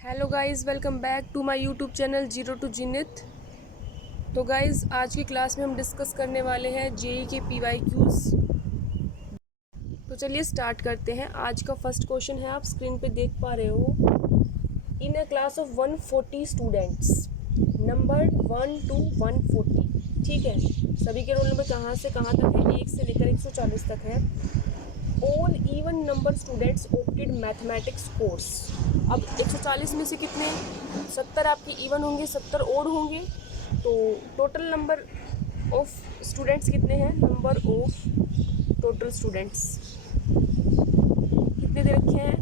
Hello guys, welcome back to my YouTube channel zero to जिनित। तो guys, आज की क्लास में हम डिस्कस करने वाले हैं जेई के पीवाईक्यूज। तो चलिए स्टार्ट करते हैं। आज का फर्स्ट क्वेश्चन है, आप स्क्रीन पे देख पा रहे हो। In a class of 140 students, number 1 to 140, ठीक है। सभी के रोल नंबर कहाँ से कहाँ तक है? 1 से लेकर 140 तक है। All even number students opted mathematics course. अब 140 में से कितने? 70 आपके इवन होंगे, 70 ओड होंगे। तो टोटल नंबर ऑफ स्टूडेंट्स कितने हैं? नंबर ऑफ टोटल स्टूडेंट्स कितने दे रखे हैं?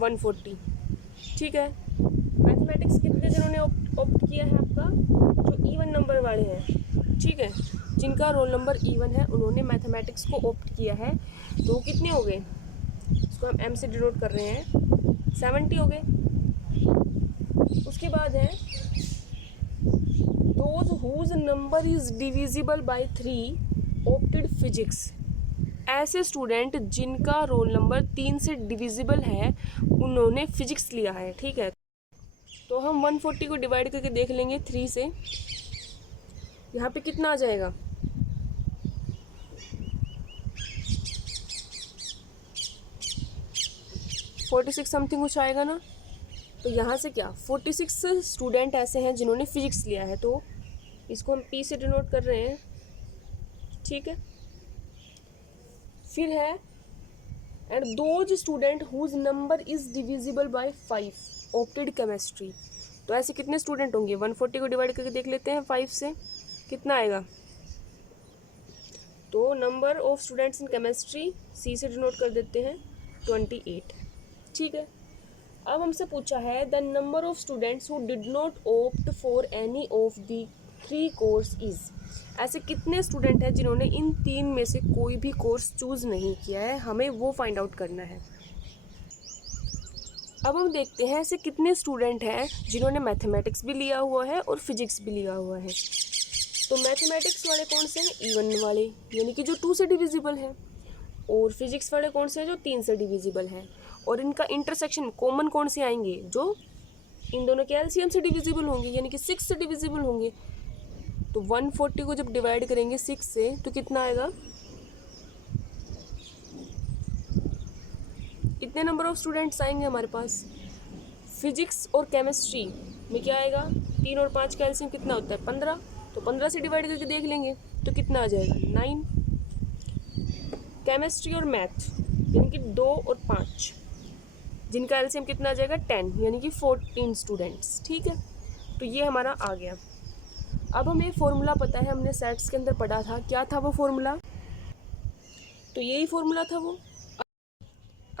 140, ठीक है। मैथमेटिक्स कितने जनों ने ऑप्ट किया है? आपका जो इवन नंबर वाले हैं, ठीक है, जिनका रोल नंबर इवन है, उन्होंने मैथमेटिक्स को ऑप्ट किया है। तो कितने हो गए? इसको हम एम से डिनोट कर रहे हैं, 70 हो गए। उसके बाद है those whose number is divisible by 3 opted physics. ऐसे स्टूडेंट जिनका रोल नंबर 3 से डिविजिबल है, उन्होंने फिजिक्स लिया है, ठीक है। तो हम 140 को डिवाइड करके देख लेंगे 3 से। यहाँ पे कितना आ जाएगा? 46 समथिंग कुछ आएगा ना। तो यहाँ से क्या 46 स्टूडेंट ऐसे हैं जिन्होंने फिजिक्स लिया है, तो इसको हम पी से डिनोट कर रहे हैं, ठीक है। फिर है and those student whose number is divisible by 5 opted chemistry. तो ऐसे कितने स्टूडेंट होंगे? 140 को डिवाइड करके देख लेते हैं 5 से, कितना आएगा? तो number of students in chemistry C से डिनोट कर देते हैं 28, ठीक है। अब हमसे पूछा है the number of students who did not opt for any of the 3 course is. ऐसे कितने स्टूडेंट हैं जिन्होंने इन 3 में से कोई भी कोर्स चूज नहीं किया है? हमें वो फाइंड आउट करना है। अब हम देखते हैं ऐसे कितने स्टूडेंट हैं जिन्होंने मैथमेटिक्स भी लिया हुआ है और फिजिक्स भी लिया हुआ है। तो मैथमेटिक्स वाले कौन से हैं? इवन वाले, यानी कि जो 2 से डिविजिबल है। और फिजिक्स वाले कौन से हैं? जो 3 से डिविजिबल है। और इनका इंटरसेक्शन कॉमन कौन से आएंगे? जो इन दोनों के एलसीएम से डिविजिबल होंगे, यानी कि 6 से डिविजिबल होंगे। तो 140 को जब डिवाइड करेंगे 6 से तो कितना आएगा? इतने नंबर ऑफ स्टूडेंट्स आएंगे हमारे पास। फिजिक्स और केमिस्ट्री में क्या आएगा? 3 और 5 का एलसीएम कितना होता है? 15। तो 15 से डिवाइड करके देख लेंगे तो कितना आ जाएगा? 9। केमिस्ट्री और मैथ यानी कि 2 और 5, जिनका एलसीएम कितना आ जाएगा? 10, यानी कि 14 स्टूडेंट्स, ठीक है। तो ये हमारा आ गया। अब हमें फॉर्मूला पता है, हमने सेट्स के अंदर पढ़ा था। क्या था वो फॉर्मूला? तो यही फॉर्मूला था वो।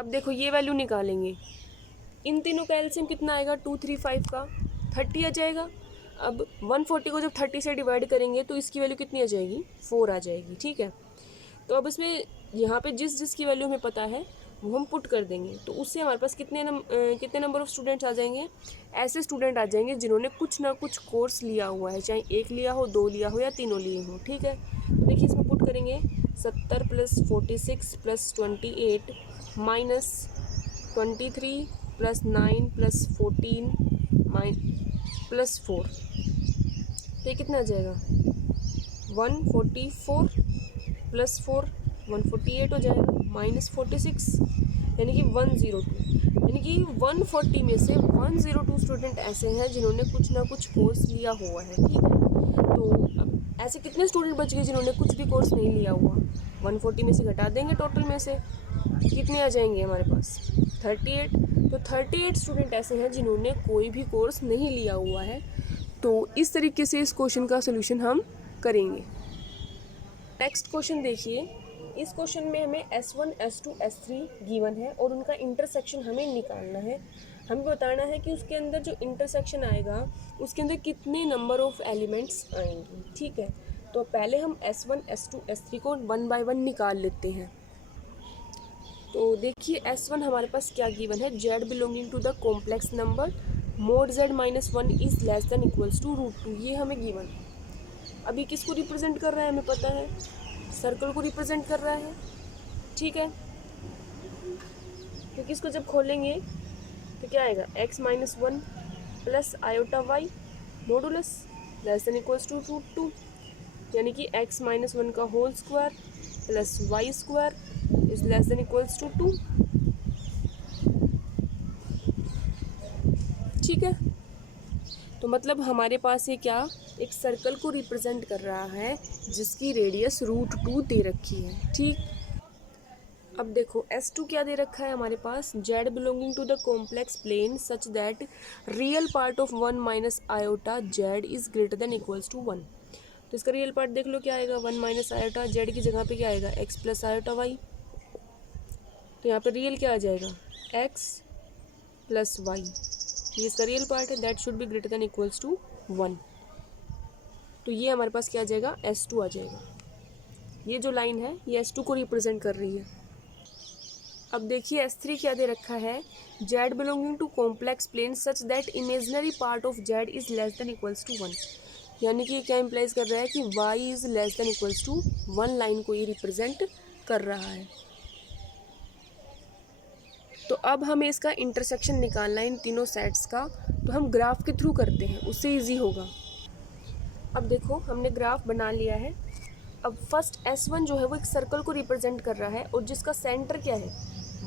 अब देखो ये वैल्यू निकालेंगे, इन तीनों का एलसीएम कितना आएगा? 235 का 30 आ जाएगा। अब 140 को जब 30 से डिवाइड करेंगे तो इसकी वैल्यू कितनी आ जाएगी? 4 आ जाएगी, ठीक है। तो अब इसमें यहाँ पे जिसकी वैल्यू हमें पता है वो हम पुट कर देंगे, तो उससे हमारे पास कितने नंबर ऑफ स्टूडेंट्स आ जाएंगे? ऐसे स्टूडेंट आ जाएंगे जिन्होंने कुछ ना कुछ कोर्स लिया हुआ है, चाहे 1 लिया हो, 2 लिया हो या तीनों लिए हो, ठीक है। तो देखिए इसमें पुट करेंगे 70 + 46 + 28 माइनस 23 + 9 + 14 + 4। तो ये कितना आ जाएगा? 144 + 4 148 हो जाएगा, -46 यानी कि 102। यानी कि 140 में से 102 स्टूडेंट ऐसे हैं जिन्होंने कुछ ना कुछ कोर्स लिया हुआ है, ठीक है। तो अब ऐसे कितने स्टूडेंट बच गए जिन्होंने कुछ भी कोर्स नहीं लिया हुआ? 140 में से घटा देंगे टोटल में से, कितने आ जाएंगे हमारे पास? 38। तो 38 स्टूडेंट ऐसे हैं जिन्होंने कोई भी कोर्स नहीं लिया हुआ है। तो इस तरीके से इस क्वेश्चन का सोल्यूशन हम करेंगे। नेक्स्ट क्वेश्चन देखिए। इस क्वेश्चन में हमें S1, S2, S3 गिवन है और उनका इंटरसेक्शन हमें निकालना है। हमें बताना है कि उसके अंदर जो इंटरसेक्शन आएगा उसके अंदर कितने नंबर ऑफ एलिमेंट्स आएंगे, ठीक है। तो पहले हम S1, S2, S3 को 1 बाय 1 निकाल लेते हैं। तो देखिए S1 हमारे पास क्या गिवन है? Z belonging to the complex number mod Z - 1 is less than equals to √2, ये हमें गिवन है। अभी किसको रिप्रेजेंट कर रहा है? हमें पता है सर्कल को रिप्रेजेंट कर रहा है, ठीक है। क्योंकि इसको जब खोलेंगे तो क्या आएगा x minus one plus iota y modulus less than equals to root two, यानी कि x माइनस वन का whole square plus y square is less than equals to two. ठीक है, तो मतलब हमारे पास ये क्या एक सर्कल को रिप्रेजेंट कर रहा है जिसकी रेडियस रूट टू दे रखी है। ठीक, अब देखो S2 क्या दे रखा है हमारे पास, Z belonging to the complex plane such that real part of one minus iota Z is greater than equals to one. तो इसका रियल पार्ट देख लो क्या आएगा, वन माइनस आयोटा Z की जगह पे क्या आएगा x प्लस आयोटा वाई। तो यहाँ पे रियल क्या आ जाएगा x प्लस वाई, ये इसका रियल पार्ट है, that should be greater than equals to one. तो ये हमारे पास क्या आ जाएगा S2 आ जाएगा। ये जो लाइन है ये S2 को रिप्रेजेंट कर रही है। अब देखिए S3 क्या दे रखा है, Z belonging to complex plane such that imaginary part of Z is less than equals to one, यानी कि क्या इम्प्लाइज कर रहा है कि y is less than equals to one line को ये रिप्रेजेंट कर रहा है। तो अब हमें इसका इंटरसेक्शन निकालना है इन तीनों सेट्स का, तो हम ग्राफ के थ्रू करते हैं, उससे इजी होगा। अब देखो हमने ग्राफ बना लिया है। अब फर्स्ट S1 जो है वो एक सर्कल को रिप्रेजेंट कर रहा है और जिसका सेंटर क्या है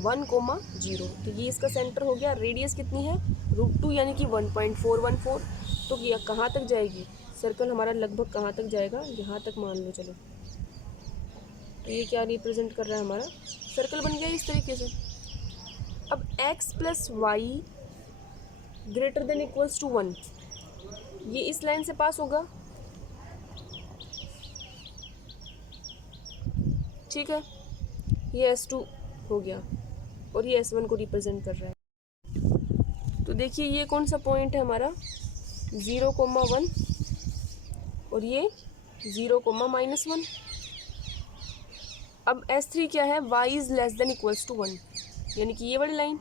1,0, तो ये इसका सेंटर हो गया। रेडियस कितनी है रूट टू, यानी कि 1.414। तो ये कहाँ तक जाएगी सर्कल हमारा, लगभग कहाँ तक जाएगा, यहाँ तक मान लो चलो। तो ये क्या रिप्रेजेंट कर रहा है, हमारा सर्कल बन गया इस तरीके से। अब x plus y greater than equals to one, ये इस लाइन से पास होगा। ठीक है, ये S2 हो गया और ये S1 को रिप्रेजेंट कर रहा है। तो देखिए ये कौन सा पॉइंट है हमारा 0,1 और ये 0,-1। अब S3 क्या है, y is less than equals to one, यानी कि ये वाली लाइन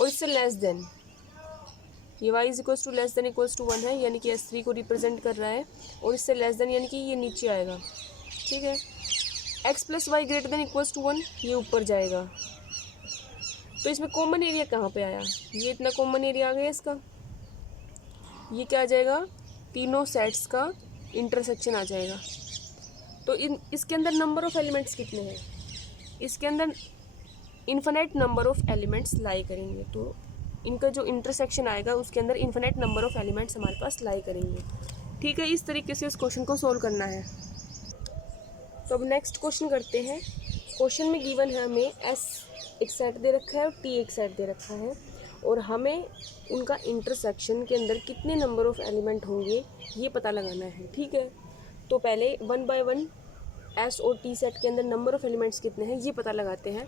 और इससे लेस देन, ये y is equals to less than equals to one है, यानी कि S3 को रिप्रेजेंट कर रहा है और इससे लेस देन यानी कि ये नीचे आएगा। ठीक है, x plus y greater than equals to one, ये ऊपर जाएगा। तो इसमें कॉमन एरिया कहाँ पे आया, ये इतना कॉमन एरिया आ गया इसका। ये क्या आ जाएगा, तीनों सेट्स का इंटरसेक्शन आ जाएगा। तो इसके अंदर नंबर ऑफ एलिमेंट्स कितने हैं, इसके अंदर इन्फिनिट नंबर ऑफ एलिमेंट्स लाई करेंगे। तो इनका जो इंटरसेक्शन आएगा उसके अंदर इन्फिनिट नंबर ऑफ एलिमेंट्स हमारे पास लाई करेंगे। ठीक है, इस तरीके से इस क्वेश्चन को सोल्व करना है। तो अब नेक्स्ट क्वेश्चन करते हैं। क्वेश्चन में गिवन है हमें S एक सेट दे रखा है और T एक सेट दे रखा है और हमें उनका इंटरसेक्शन के अंदर कितने नंबर ऑफ एलिमेंट होंगे ये पता लगाना है। ठीक है, तो पहले वन बाय वन S और T सेट के अंदर नंबर ऑफ एलिमेंट्स कितने हैं ये पता लगाते हैं।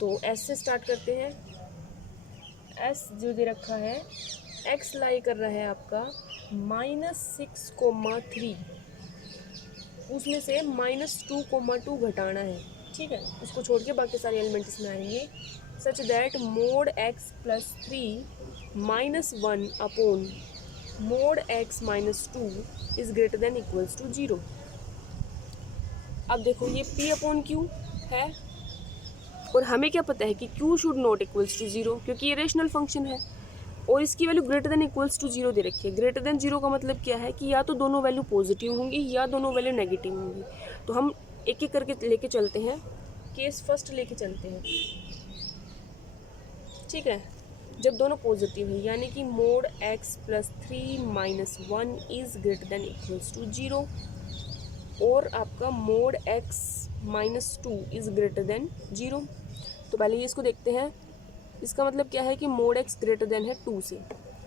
तो S से स्टार्ट करते हैं। S जो दे रखा है X लाई कर रहा है आपका -6,3, उसमें से -2,2 घटाना है। ठीक है, उसको छोड़ के बाकी सारे एलिमेंट इसमें आएंगे। Such that mod x plus 3 -1 upon mod x minus 2 is greater than equals to 0। अब देखो ये p अपॉन q है और हमें क्या पता है कि q should not equals to 0, क्योंकि ये रेशनल फंक्शन है और इसकी value greater than equals to 0 दे रखी है। ग्रेटर देन 0 का मतलब क्या है कि या तो दोनों वैल्यू पॉजिटिव होंगी या दोनों वैल्यू नेगेटिव होंगी। तो हम एक एक करके लेके चलते हैं, केस फर्स्ट लेके चलते हैं। ठीक है, जब दोनों पॉजिटिव है यानी कि mod x plus 3 -1 is greater than equals to 0 और आपका mod x minus 2 is greater than 0। तो पहले ये इसको देखते हैं। इसका मतलब क्या है कि मोड x ग्रेटर देन है 2 से,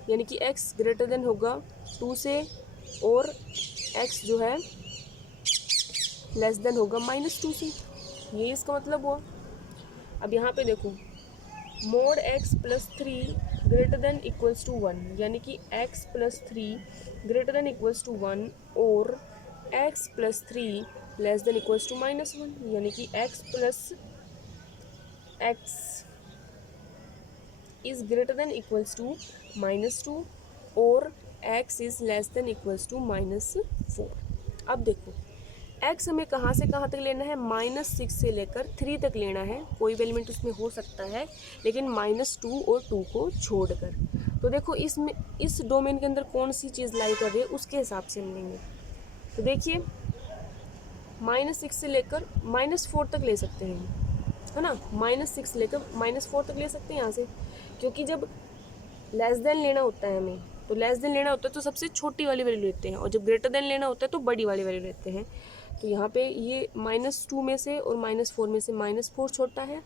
यानी कि x ग्रेटर देन होगा 2 से और x जो है लेस देन होगा -2 से, ये इसका मतलब हुआ। अब यहाँ पे देखो mod x plus 3 greater than equals to 1, यानी कि x plus 3 greater than equals to 1 और x plus 3 less than equals to -1, यानी कि x plus x is greater than equals to -2 और x is less than equals to -4। अब देखो x हमें कहाँ से कहाँ तक लेना है, -6 से लेकर 3 तक लेना है। कोई भी एलिमेंट उसमें हो सकता है, लेकिन -2 और 2 को छोड़कर। तो देखो इसमें इस डोमेन के अंदर कौन सी चीज़ लाई कर रही है उसके हिसाब से हम लेंगे। तो देखिए -6 से लेकर -4 तक ले सकते हैं, है ना। -6 से लेकर -4 तक ले सकते हैं यहाँ से, क्योंकि जब लेस देन लेना होता है हमें, तो लेस देन लेना होता है तो सबसे छोटी वाली वैल्यू लेते हैं, और जब ग्रेटर देन लेना होता है तो बड़ी वाली वैल्यू लेते हैं। तो यहाँ पे ये -2 में से और -4 में से -4 छोटा है,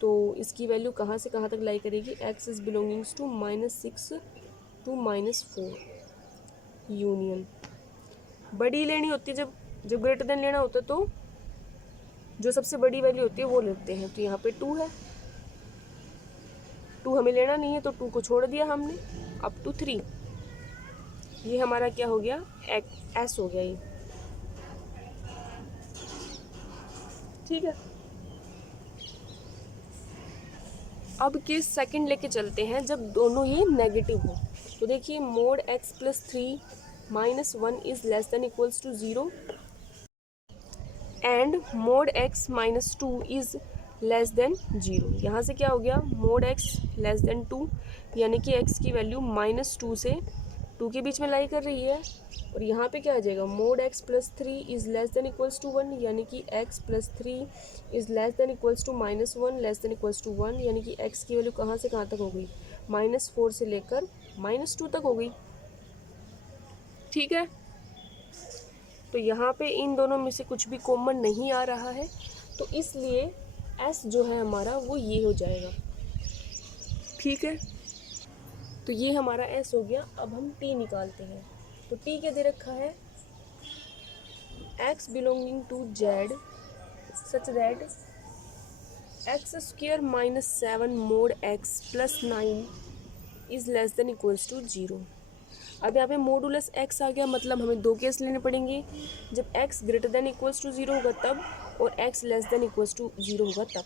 तो इसकी वैल्यू कहाँ से कहाँ तक लाई करेगी, x is belongings to -6 to -4 union. बड़ी लेनी होती है, जब ग्रेटर देन लेना होता है तो जो सबसे बड़ी वैल्यू होती है वो लेते हैं। तो यहाँ पे 2 है, 2 हमें लेना नहीं है तो 2 को छोड़ दिया हमने, अप टू 3। ये हमारा क्या हो गया, एस हो गया ये, ठीक है। अब केस सेकंड लेके चलते हैं, जब दोनों ये नेगेटिव हो। तो देखिए mod x + 3 - 1 is less than equals to 0 and mod x - 2 is less than 0। यहाँ से क्या हो गया, मोड x लेस देन 2, यानी कि x की वैल्यू -2 से 2 के बीच में लाई कर रही है। और यहाँ पे क्या आ जाएगा, mod x + 3 is less than equals to 1, यानी कि x + 3 is less than equals to -1 less than equals to 1, यानी कि x की वैल्यू कहाँ से कहाँ तक हो गई, -4 से लेकर -2 तक हो गई, ठीक है। तो यहाँ पे इन दोनों में से कुछ भी कॉमन नहीं आ रहा है, तो इसलिए s जो है हमारा वो ये हो जाएगा, ठीक है। तो ये हमारा s हो गया। अब हम t निकालते हैं। तो t क्या दे रखा है, x belonging to z such that x² - 7 mod x + 9 is less than equals to 0। अब यहाँ पे मोडुलस x आ गया, मतलब हमें दो केस लेने पड़ेंगे, जब x greater than equals to 0 होगा तब, और x less than equals to 0 होगा तब।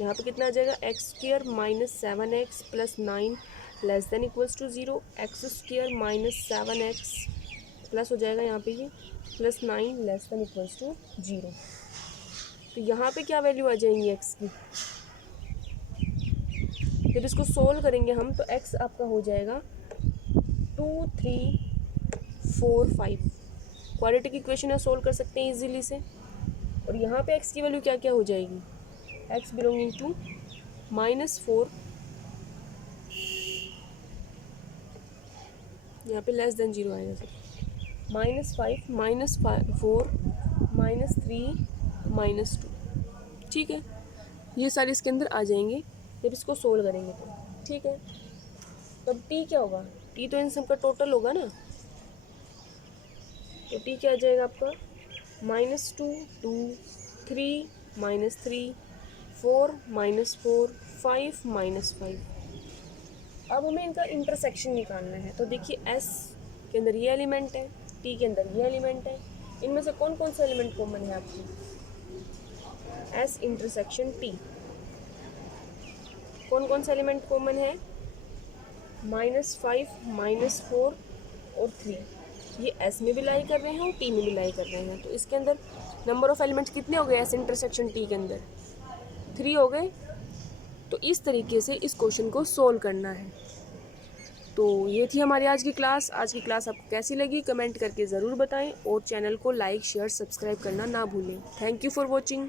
यहाँ पे कितना आ जाएगा, x² - 7x + 9 less than equals to 0, x² - 7x plus हो जाएगा यहाँ पे ये +9 लेस देन इक्वल्स टू 0। तो यहाँ पे क्या वैल्यू आ जाएंगी x की, जब इसको सोल्व करेंगे हम तो x आपका हो जाएगा 2 3 4 5। क्वाड्रेटिक इक्वेशन है, सोल्व कर सकते हैं इजीली से। और यहाँ पे x की वैल्यू क्या क्या हो जाएगी, x बिलोंगिंग टू -4, यहाँ पे लेस देन 0 आएगा सर, -5 -4 -3 -2, ठीक है। ये सारे इसके अंदर आ जाएंगे जब इसको सोल्व करेंगे तो, ठीक है। तब t क्या होगा, t तो इन सब का टोटल होगा ना, तो t क्या आ जाएगा आपका, -2 2 3 -3 4 -4 5 -5। अब हमें इनका इंटरसेक्शन निकालना है। तो देखिए s के अंदर ये एलिमेंट है, t के अंदर ये एलिमेंट है, इनमें से कौन कौन सा एलिमेंट कॉमन है आपकी, s इंटरसेक्शन t। कौन कौन सा एलिमेंट कॉमन है, -5 -4 और 3, ये s में भी लाई कर रहे हैं और t में भी लाई कर रहे हैं। तो इसके अंदर नंबर ऑफ एलिमेंट्स कितने हो गए s इंटरसेक्शन t के अंदर, 3 हो गए। तो इस तरीके से इस क्वेश्चन को सोल्व करना है। तो ये थी हमारी आज की क्लास। आज की क्लास आपको कैसी लगी कमेंट करके ज़रूर बताएं, और चैनल को लाइक शेयर सब्सक्राइब करना ना भूलें। Thank you for watching.